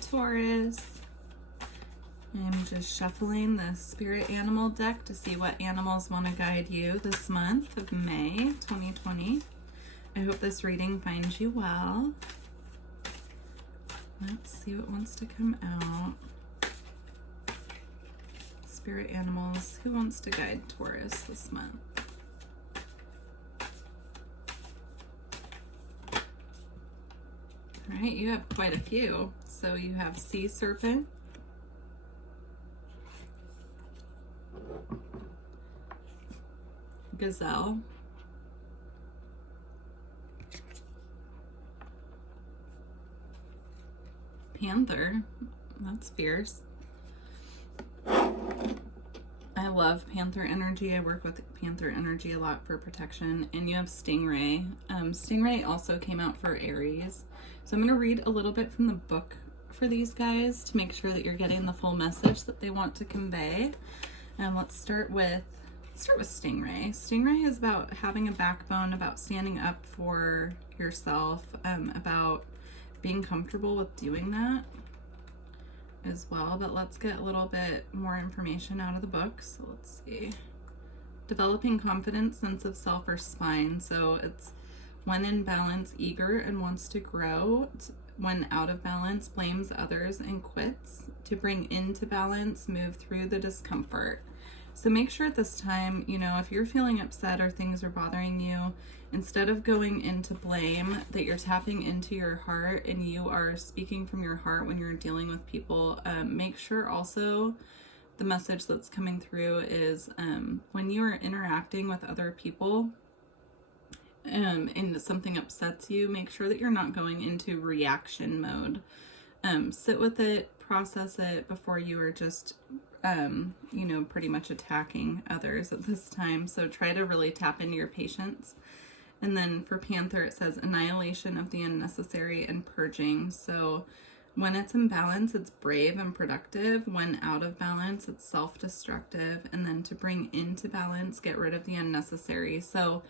Taurus. I'm just shuffling the spirit animal deck to see what animals want to guide you this month of May 2020. I hope this reading finds you well. Let's see what wants to come out. Spirit animals, who wants to guide Taurus this month? All right, you have quite a few. So you have sea serpent, gazelle, panther. That's fierce. I love panther energy. I work with panther energy a lot for protection. And you have stingray. Stingray also came out for Aries. So I'm going to read a little bit from the book for these guys to make sure that you're getting the full message that they want to convey. Let's start with stingray. Stingray is about having a backbone, about standing up for yourself, about being comfortable with doing that as well. But let's get a little bit more information out of the book. So let's see. Developing confidence, sense of self, or spine. So it's when in balance, eager and wants to grow. When out of balance, blames others and quits. To bring into balance, move through the discomfort. So make sure at this time, if you're feeling upset or things are bothering you, instead of going into blame, that you're tapping into your heart and you are speaking from your heart when you're dealing with people. Make sure also the message that's coming through is when you are interacting with other people, and something upsets you, make sure that you're not going into reaction mode. Sit with it, process it before you are just, pretty much attacking others at this time. So try to really tap into your patience. And then for Panther, it says annihilation of the unnecessary and purging. So when it's in balance, it's brave and productive. When out of balance, it's self-destructive. And then to bring into balance, get rid of the unnecessary. So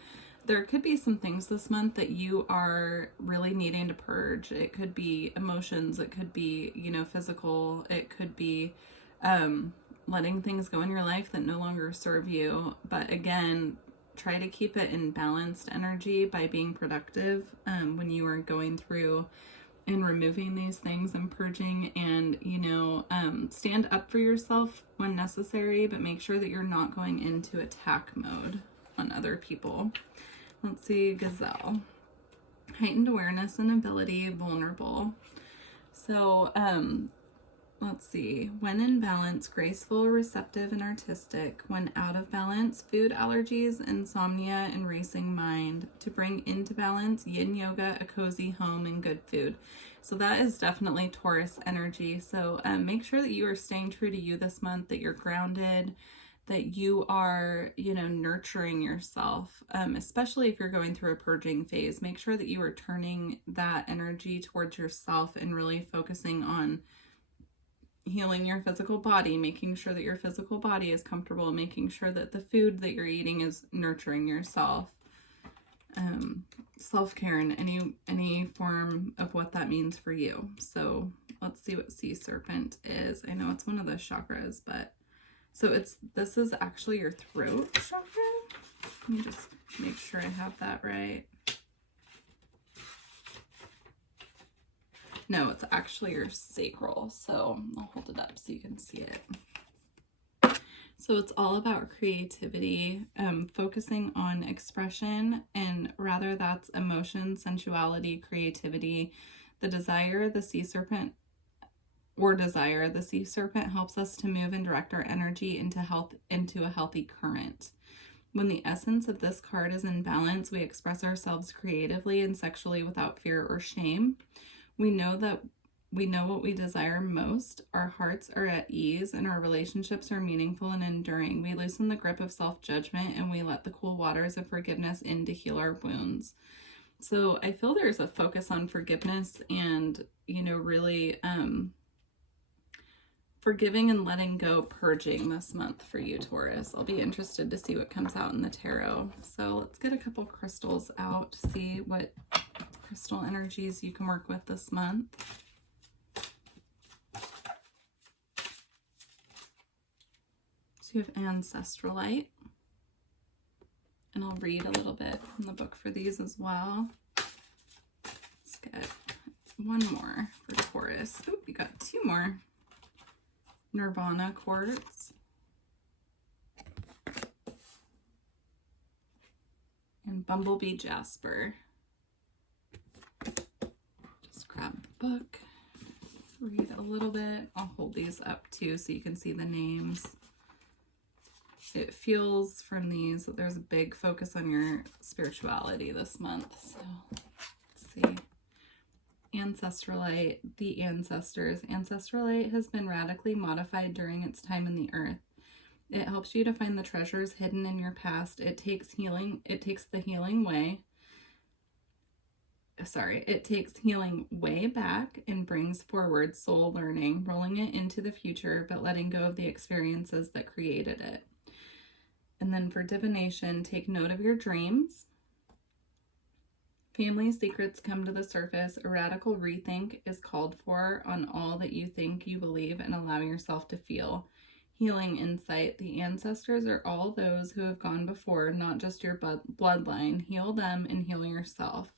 there could be some things this month that you are really needing to purge. It could be emotions. It could be, physical. It could be letting things go in your life that no longer serve you. But again, try to keep it in balanced energy by being productive when you are going through and removing these things and purging, and, stand up for yourself when necessary, but make sure that you're not going into attack mode on other people. Let's see, gazelle. Heightened awareness and ability, vulnerable. So, let's see. When in balance, graceful, receptive, and artistic. When out of balance, food allergies, insomnia, and racing mind. To bring into balance, yin yoga, a cozy home, and good food. So that is definitely Taurus energy. So make sure that you are staying true to you this month, that you're grounded, that you are, nurturing yourself, especially if you're going through a purging phase. Make sure that you are turning that energy towards yourself and really focusing on healing your physical body, making sure that your physical body is comfortable, making sure that the food that you're eating is nurturing yourself. Self-care in any form of what that means for you. So let's see what sea serpent is. I know it's one of the chakras, but so this is actually your throat chakra. Let me just make sure I have that right. No, it's actually your sacral. So I'll hold it up so you can see it. So it's all about creativity, focusing on expression, and rather that's emotion, sensuality, creativity. The sea serpent helps us to move and direct our energy into a healthy current. When the essence of this card is in balance, we express ourselves creatively and sexually without fear or shame. We know what we desire most. Our hearts are at ease and our relationships are meaningful and enduring. We loosen the grip of self-judgment and we let the cool waters of forgiveness in to heal our wounds. So I feel there's a focus on forgiveness and, really forgiving and letting go, purging this month for you, Taurus. I'll be interested to see what comes out in the tarot. So let's get a couple crystals out to see what crystal energies you can work with this month. So you have ancestral light. And I'll read a little bit from the book for these as well. Let's get one more for Taurus. Oh, we got two more. Nirvana quartz. And bumblebee jasper. Just grab the book, read a little bit. I'll hold these up too so you can see the names. It feels from these that there's a big focus on your spirituality this month. So let's see. Ancestralite, the ancestors. Ancestralite has been radically modified during its time in the earth. It helps you to find the treasures hidden in your past. It takes healing way back and brings forward soul learning, rolling it into the future, but letting go of the experiences that created it. And then for divination, take note of your dreams. Family secrets come to the surface. A radical rethink is called for on all that you think you believe and allow yourself to feel. Healing insight. The ancestors are all those who have gone before, not just your bloodline. Heal them and heal yourself.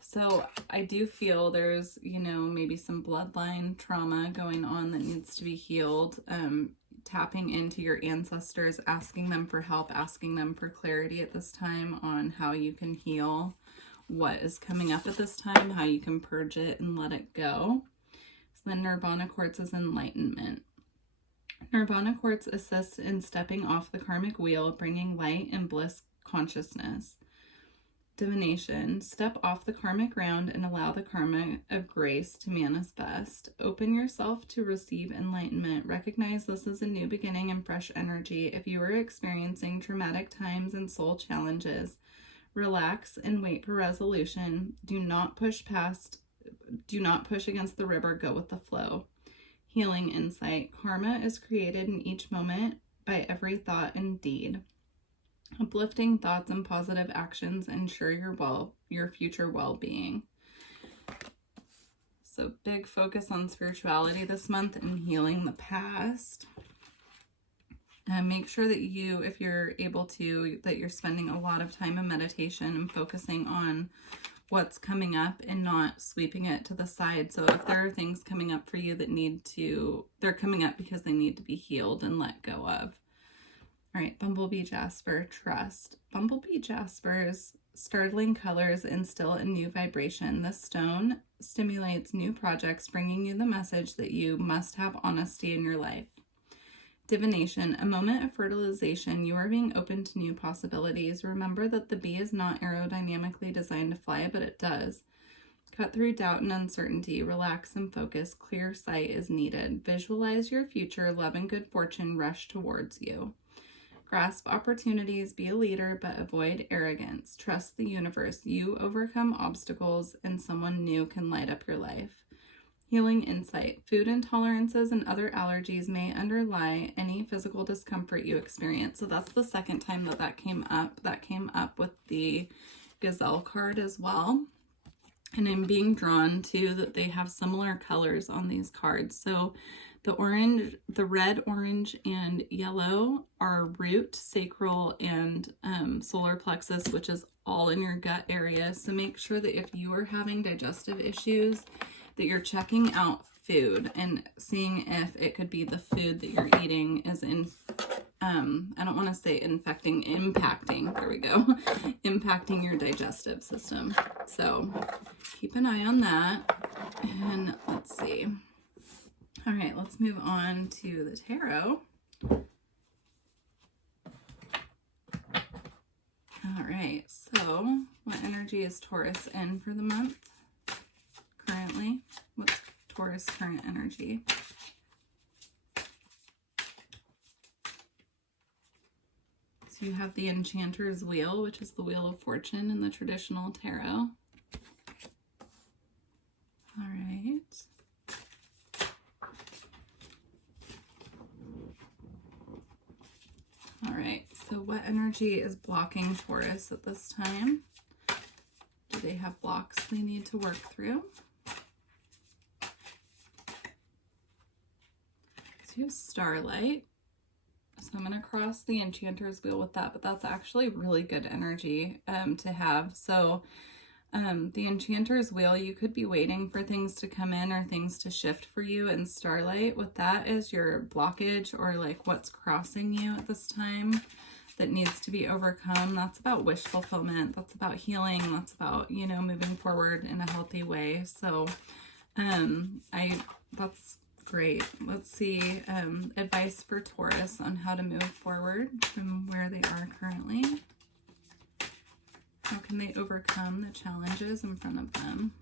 So I do feel there's, maybe some bloodline trauma going on that needs to be healed. Tapping into your ancestors, asking them for help, asking them for clarity at this time on how you can heal what is coming up at this time, how you can purge it and let it go. So then Nirvana quartz is enlightenment. Nirvana quartz assists in stepping off the karmic wheel, bringing light and bliss consciousness. Divination. Step off the karmic round and allow the karma of grace to manifest. Open yourself to receive enlightenment. Recognize this is a new beginning and fresh energy. If you are experiencing traumatic times and soul challenges, relax and wait for resolution. Do not push against the river. Go with the flow. Healing insight. Karma is created in each moment by every thought and deed. Uplifting thoughts and positive actions ensure your future well-being. So big focus on spirituality this month and healing the past. And make sure that if you're able to, that you're spending a lot of time in meditation and focusing on what's coming up and not sweeping it to the side. So if there are things coming up for you that they're coming up because they need to be healed and let go of. All right, bumblebee jasper, trust. Bumblebee jasper's startling colors instill a new vibration. This stone stimulates new projects, bringing you the message that you must have honesty in your life. Divination, a moment of fertilization. You are being open to new possibilities. Remember that the bee is not aerodynamically designed to fly, but it does. Cut through doubt and uncertainty. Relax and focus. Clear sight is needed. Visualize your future. Love and good fortune rush towards you. Grasp opportunities, be a leader, but avoid arrogance. Trust the universe. You overcome obstacles and someone new can light up your life. Healing insight. Food intolerances and other allergies may underlie any physical discomfort you experience. So that's the second time that came up. That came up with the Gazelle card as well. And I'm being drawn to that they have similar colors on these cards. So the red, orange, and yellow are root, sacral, and solar plexus, which is all in your gut area. So make sure that if you are having digestive issues, that you're checking out food and seeing if it could be the food that you're eating is I don't want to say impacting, there we go, impacting your digestive system. So keep an eye on that. And let's see. All right, let's move on to the tarot. All right, so what energy is Taurus in for the month currently? What's Taurus current energy? So you have the Enchanter's Wheel, which is the Wheel of Fortune in the traditional tarot. All right. All right, so what energy is blocking Taurus at this time? Do they have blocks they need to work through? So you have Starlight. So I'm going to cross the Enchanter's Wheel with that, but that's actually really good energy to have. So the Enchanter's Wheel, you could be waiting for things to come in or things to shift for you, and Starlight with that is your blockage or like what's crossing you at this time that needs to be overcome. That's about wish fulfillment. That's about healing. That's about, you know, moving forward in a healthy way. So that's great. Let's see, advice for Taurus on how to move forward from where they are currently. How can they overcome the challenges in front of them?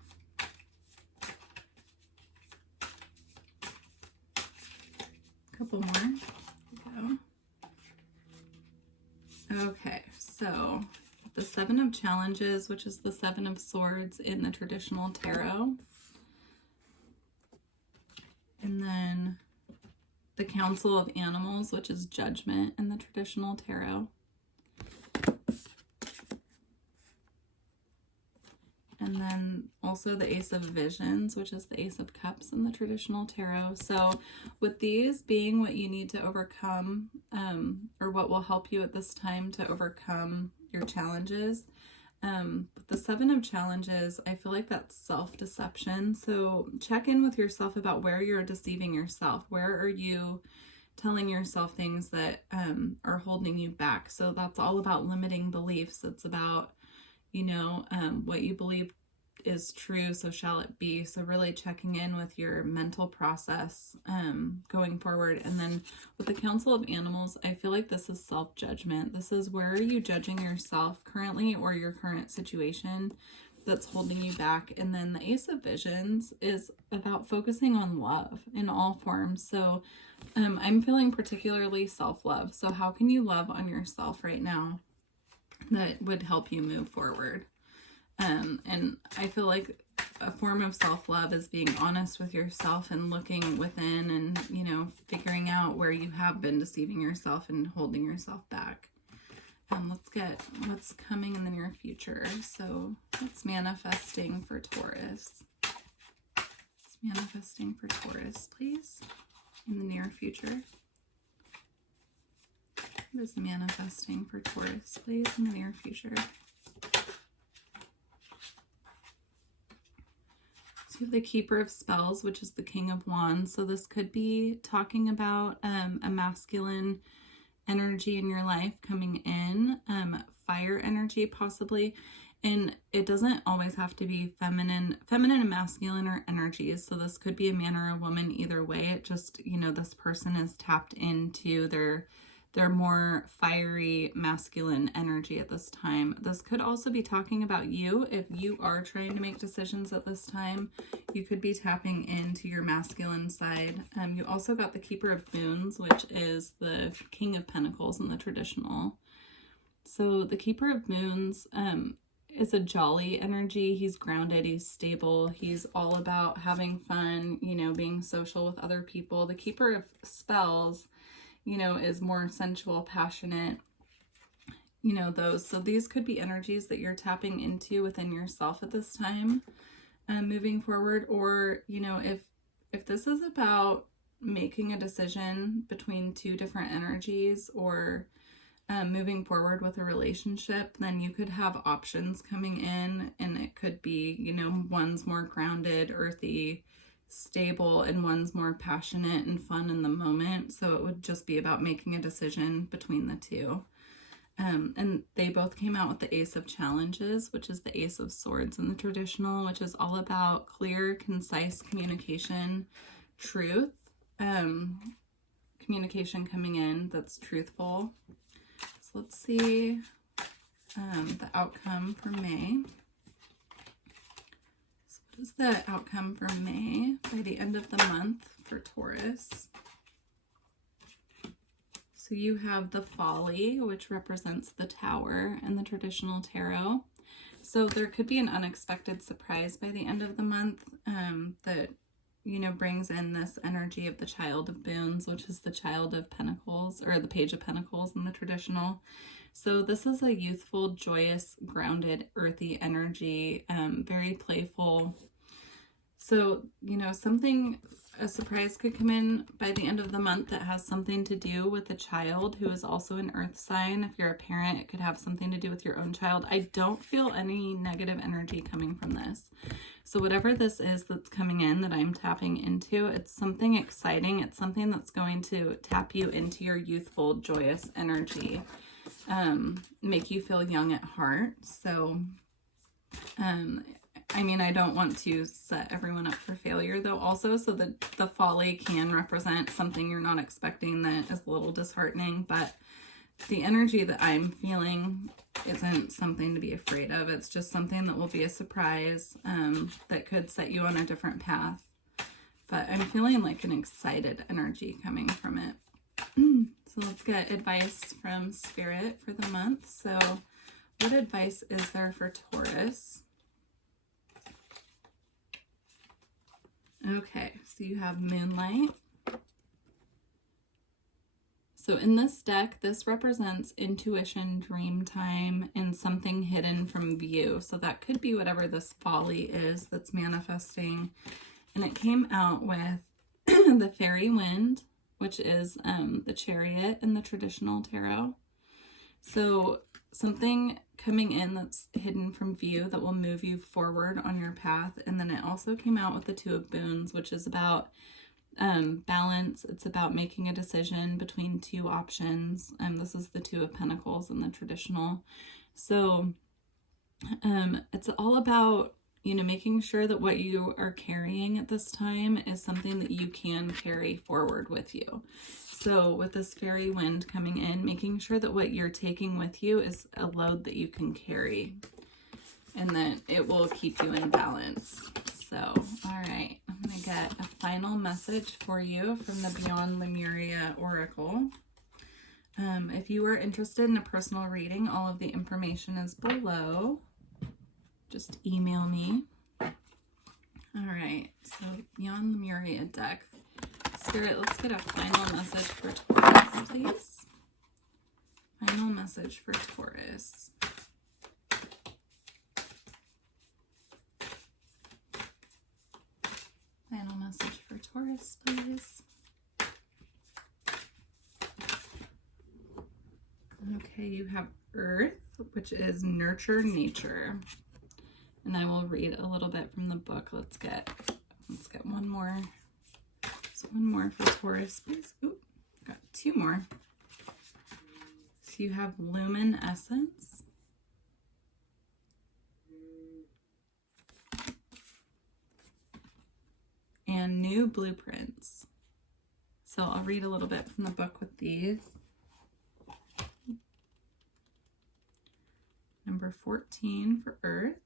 A couple more. Here we go. Okay, so the Seven of Challenges, which is the Seven of Swords in the traditional tarot. And then the Council of Animals, which is Judgment in the traditional tarot. And then also the Ace of Visions, which is the Ace of Cups in the traditional tarot. So with these being what you need to overcome, or what will help you at this time to overcome your challenges, with the Seven of Challenges, I feel like that's self-deception. So check in with yourself about where you're deceiving yourself. Where are you telling yourself things that are holding you back? So that's all about limiting beliefs. It's about, you know, what you believe is true, so shall it be. So really checking in with your mental process going forward. And then with the Council of Animals, I feel like this is self-judgment. This is where are you judging yourself currently or your current situation that's holding you back. And then the Ace of Visions is about focusing on love in all forms. So I'm feeling particularly self-love. So how can you love on yourself right now that would help you move forward? And I feel like a form of self-love is being honest with yourself and looking within and, you know, figuring out where you have been deceiving yourself and holding yourself back. Let's get what's coming in the near future. So what's manifesting for Taurus? What's manifesting for Taurus, please, in the near future? What is manifesting for Taurus, please, in the near future? So you have the Keeper of Spells, which is the King of Wands. So this could be talking about a masculine energy in your life coming in, fire energy possibly. And it doesn't always have to be feminine and masculine are energies. So this could be a man or a woman either way. It just, you know, this person is tapped into their more fiery masculine energy at this time. This could also be talking about you. If you are trying to make decisions at this time, you could be tapping into your masculine side. You also got the Keeper of Moons, which is the King of Pentacles in the traditional. So the Keeper of Moons is a jolly energy. He's grounded, he's stable, he's all about having fun, you know, being social with other people. The Keeper of Spells, you know, is more sensual, passionate, you know, those. So these could be energies that you're tapping into within yourself at this time, moving forward. Or, you know, if this is about making a decision between two different energies or moving forward with a relationship, then you could have options coming in, and it could be, you know, one's more grounded, earthy, stable, and one's more passionate and fun in the moment. So it would just be about making a decision between the two. And they both came out with the Ace of Challenges, which is the Ace of Swords in the traditional, which is all about clear, concise communication, truth, communication coming in that's truthful. So let's see the outcome for May. What is the outcome for May by the end of the month for Taurus? So you have the Folly, which represents the Tower in the traditional tarot. So there could be an unexpected surprise by the end of the month that, you know, brings in this energy of the Child of Boons, which is the Child of Pentacles, or the Page of Pentacles in the traditional. So this is a youthful, joyous, grounded, earthy energy, very playful. So, you know, a surprise could come in by the end of the month that has something to do with a child who is also an earth sign. If you're a parent, it could have something to do with your own child. I don't feel any negative energy coming from this. So whatever this is that's coming in that I'm tapping into, it's something exciting. It's something that's going to tap you into your youthful, joyous energy, make you feel young at heart. So, I mean, I don't want to set everyone up for failure, though, also, so that the folly can represent something you're not expecting that is a little disheartening, but the energy that I'm feeling isn't something to be afraid of. It's just something that will be a surprise, that could set you on a different path. But I'm feeling like an excited energy coming from it. So let's get advice from Spirit for the month. So what advice is there for Taurus? Okay, so you have Moonlight. So in this deck, this represents intuition, dream time, and something hidden from view. So that could be whatever this folly is that's manifesting. And it came out with the Fairy Wind, which is the Chariot in the traditional tarot. So something coming in that's hidden from view that will move you forward on your path. And then it also came out with the Two of Boons, which is about balance. It's about making a decision between two options. This is the Two of Pentacles in the traditional. So it's all about, you know, making sure that what you are carrying at this time is something that you can carry forward with you. So with this Fairy Wind coming in, making sure that what you're taking with you is a load that you can carry and that it will keep you in balance. So, all right, I'm going to get a final message for you from the Beyond Lemuria Oracle. If you are interested in a personal reading, all of the information is below. Just email me. All right, so Beyond Lemuria deck. Spirit, let's get a final message for Taurus, please. Final message for Taurus. Final message for Taurus, please. Okay, you have Earth, which is nurture nature. And I will read a little bit from the book. Let's get one more. So one more for Taurus, please. Oop, got two more. So you have luminescence. And new blueprints. So I'll read a little bit from the book with these. Number 14 for Earth.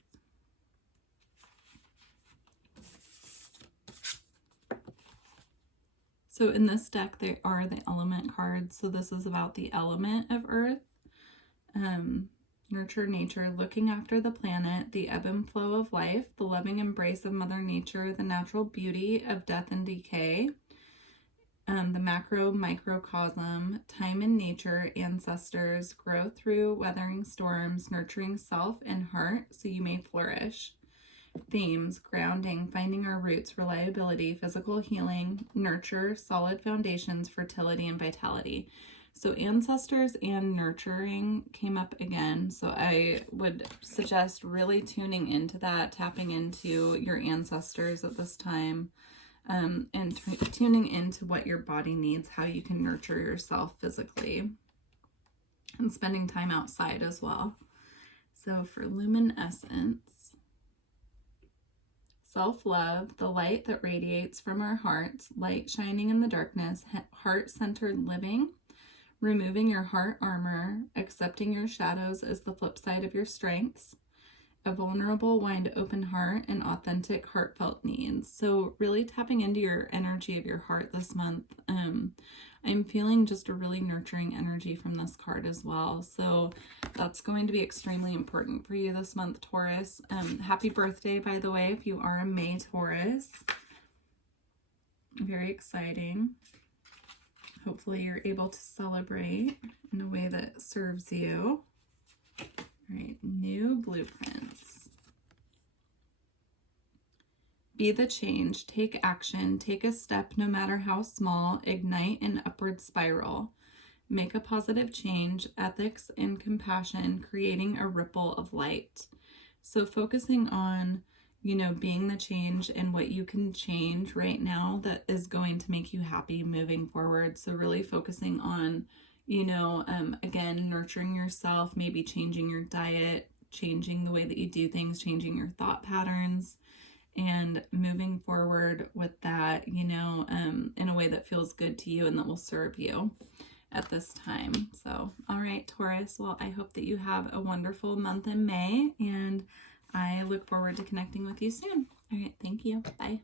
So in this deck, they are the element cards. So this is about the element of Earth. Nurture nature, looking after the planet, the ebb and flow of life, the loving embrace of Mother Nature, the natural beauty of death and decay, the macro microcosm, time in nature, ancestors, grow through weathering storms, nurturing self and heart so you may flourish. Themes: grounding, finding our roots, reliability, physical healing, nurture, solid foundations, fertility, and vitality. So ancestors and nurturing came up again. So I would suggest really tuning into that, tapping into your ancestors at this time, and tuning into what your body needs, how you can nurture yourself physically, and spending time outside as well. So for luminescence, self-love, the light that radiates from our hearts, light shining in the darkness, heart-centered living, removing your heart armor, accepting your shadows as the flip side of your strengths, a vulnerable, wide open heart, and authentic, heartfelt needs. So really tapping into your energy of your heart this month. I'm feeling just a really nurturing energy from this card as well. So that's going to be extremely important for you this month, Taurus. Happy birthday, by the way, if you are a May Taurus. Very exciting. Hopefully you're able to celebrate in a way that serves you. All right, new blueprints. Be the change, take action, take a step no matter how small, ignite an upward spiral. Make a positive change, ethics and compassion, creating a ripple of light. So focusing on, you know, being the change and what you can change right now that is going to make you happy moving forward. So really focusing on, you know, again, nurturing yourself, maybe changing your diet, changing the way that you do things, changing your thought patterns, and moving forward with that, you know, in a way that feels good to you and that will serve you at this time. So, all right, Taurus, well, I hope that you have a wonderful month in May, and I look forward to connecting with you soon. All right, thank you. Bye.